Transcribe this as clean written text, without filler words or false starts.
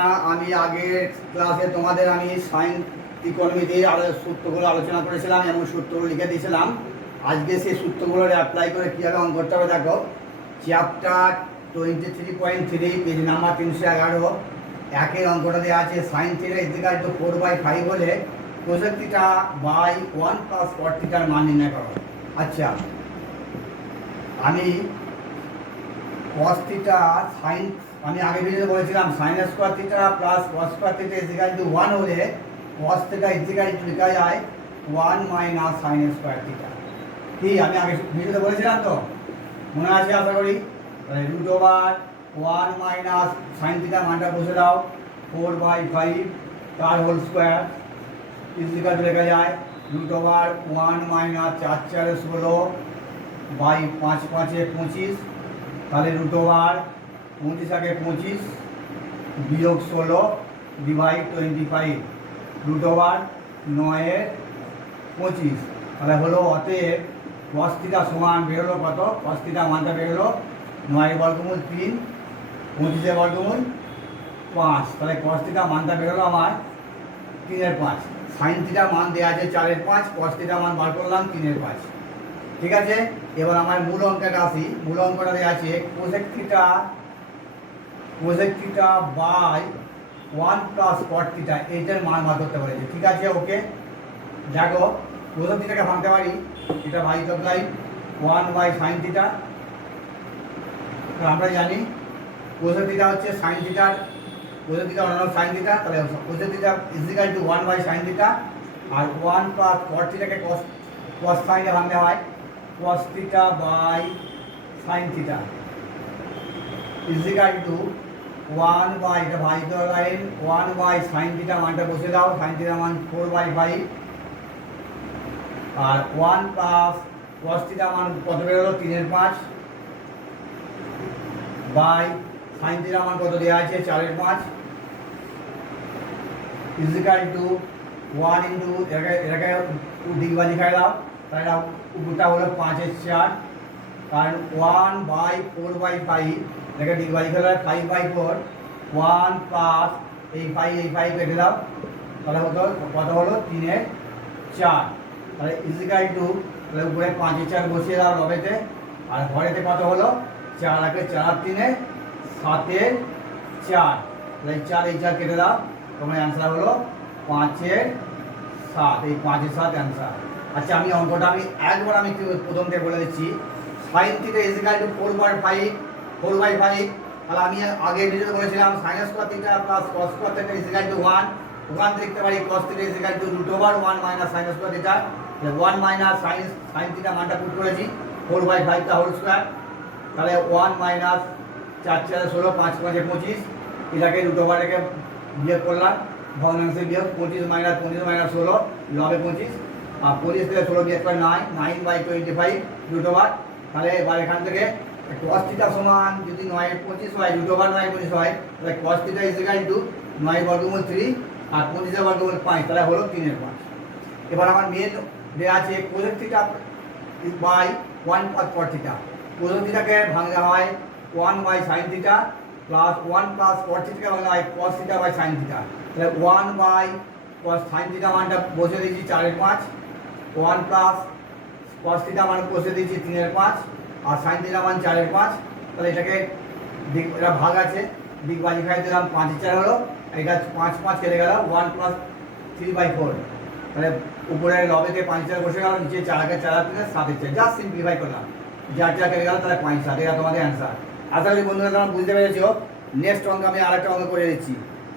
আমি আগের ক্লাসে তোমাদের আমি সাইন ইকোনমিতে সূত্রগুলো আলোচনা করেছিলাম এবং সূত্রগুলো লিখে দিয়েছিলাম। আজকে সেই সূত্রগুলোর অ্যাপ্লাই করে কীভাবে অঙ্ক করতে হবে দেখো। চ্যাপ্টার 23.3 পেজ নাম্বার 311 একের অঙ্কটা দেওয়া আছে সাইন থিটা ইকুয়াল টু 4/5 হলে cosec theta by 1 plus cot থিটার মান নির্ণয় করো। আচ্ছা, আমি cos থিটা সাইন আমি আগে ভিডিওতে বলেছিলাম sine square theta plus cos square theta equal to 1 হলে cos থিটা ইকুয়াল টু লেখা যায় 1 মাইনাস সাইন স্কোয়ার থিটা। কি আমি আগে ভিডিওতে বলেছিলাম তো, মনে আছে আশা করি। তাহলে root over 1 minus sine theta মানটা বসে দাও 4/5 তার হোল স্কোয়ার ইকুয়াল টু লেখা যায় রুট ওভার 1 মাইনাস 4 4 16 বাই 5 5 25। তাহলে রুট ওভার 25 আগে 25 বিয়োগ 16 ডিভাইড 25 রুট ওভার 9 25। তাহলে হলো অতএব cos থিটা সমান বেরোলো কত, cos থিটা মানটা বেরোলো 9 বর্গমূল 3 25 বর্গমূল 5। তাহলে cos থিটা মানটা বেরোলো আমার 3/5। সাইন থিটা মান দেওয়া আছে 4/5, cos থিটা মান বার করলাম 3/5। ঠিক আছে, এবার আমার মূল অঙ্কটা আসি। মূল অঙ্কটা দেওয়া আছে cosec theta by 1 plus cot theta, এইটার মান বার করতে পারেছে। ঠিক আছে, ওকে। দেখো কোসেক থিটাকে ভাঙতে পারি, এটা বাই তবলাই 1 বাই সাইন থিটা। আমরা জানি কোসেক থিটা হচ্ছে সাইন থিটার কোসেক থিটা অন্য সাইন থিটা। তাহলে cosec theta equal to 1 by sine theta, আর 1 প্লাস কট থিটাকে কস সাইনে ভাঙতে হয় cos theta by sine theta equal to 1 by, এটা ভাই তো লাইন 1 বাই সাইন থিটা মানটা বসে দাও, সাইন থিটা মান 4/5 আর 1 প্লাস cos থিটা মান কত বেরোলো 3/5 বাই সাইন থিটা মান কত দেওয়া আছে 4/5 ইকুয়াল টু 1 ইন্টু এটাকে ডিগবাজি খাই দাও। তাহলে উপরটা হলো 5/4, কারণ 1 বাই 4/5 এটাকে ডিগবাজি খেলে 5/4 1 প্লাস এই 5 কেটে দাও। তাহলে কত হলো 3/4। তাহলে ইকুয়াল টু, তাহলে উপরে 5/4 বসিয়ে দাও লবেতে, আর ঘরেতে কত হলো 4 আগে 4 3 7/4। তাহলে 4 এই 4 কেটে দাও, তোমার অ্যান্সার হলো 5/7। এই 5/7 অ্যান্সার। আচ্ছা, আমি অঙ্কটা একবার প্রথম থেকে বলে দিচ্ছি। Sine theta equal to 4/5। তাহলে আমি আগে ভিডিওতে বলেছিলাম sine square theta plus cos square theta equal to 1। ওখান থেকে লিখতে পারি cos theta equal to root over 1 minus sine square theta. 1 minus sine theta মানটা পুট করেছি 4/5 টা হোল স্কোয়ার। তাহলে 1 মাইনাস 4 4 16 5 5 25, এটাকে রুট ওভার রেখে বিয়োগ করলাম, ভগ্নাংশে বিয়োগ 25 মাইনাস 16 লবে 25, আর 25 থেকে 16 বিয়োগ করে 9/25 রুট ওভার। তাহলে এবার এখান থেকে cos থিটা সমান যদি 9/25 হয়, রুট ওভার 9/25 হয়, তাহলে cos থিটা ইকুয়াল টু 9 বর্গমূল 3 আর 25 বর্গমূল 5, তাহলে হলো 3/5। এবার আমার মেন দেওয়া আছে cosec theta by 1 plus cot theta. Cosec থিটাকে ভাঙা হয় 1 by sine theta plus 1 plus cot থিটাকে ভাঙা হয় cos theta by sine theta. তাহলে 1 বাই cos সাইন থিটা মানটা বসে দিয়েছি 4/5, 1 প্লাস cos থিটা মান বসে দিয়েছি 3/5 আর সাইন থিটা মান 4/5। তাহলে এটাকে এটা ভাগ আছে, দিকবাজি খাই দিলাম 5/4 হলো, এটা 5 5 কেটে গেল 1 প্লাস 3/4। তাহলে উপরে লবেতে 5/4 বসে গেল, নিচে 4 আগে 4 3 7/4, জাস্ট সিম্পলিফাই করলাম, 4 4 কেটে গেল, তাহলে 5/7। এটা তোমাদের অ্যান্সার। আশা করি বন্ধুরা তোমরা বুঝতে পেরেছো। নেক্সট অঙ্ক আমি আরেকটা অঙ্ক করে দিচ্ছি।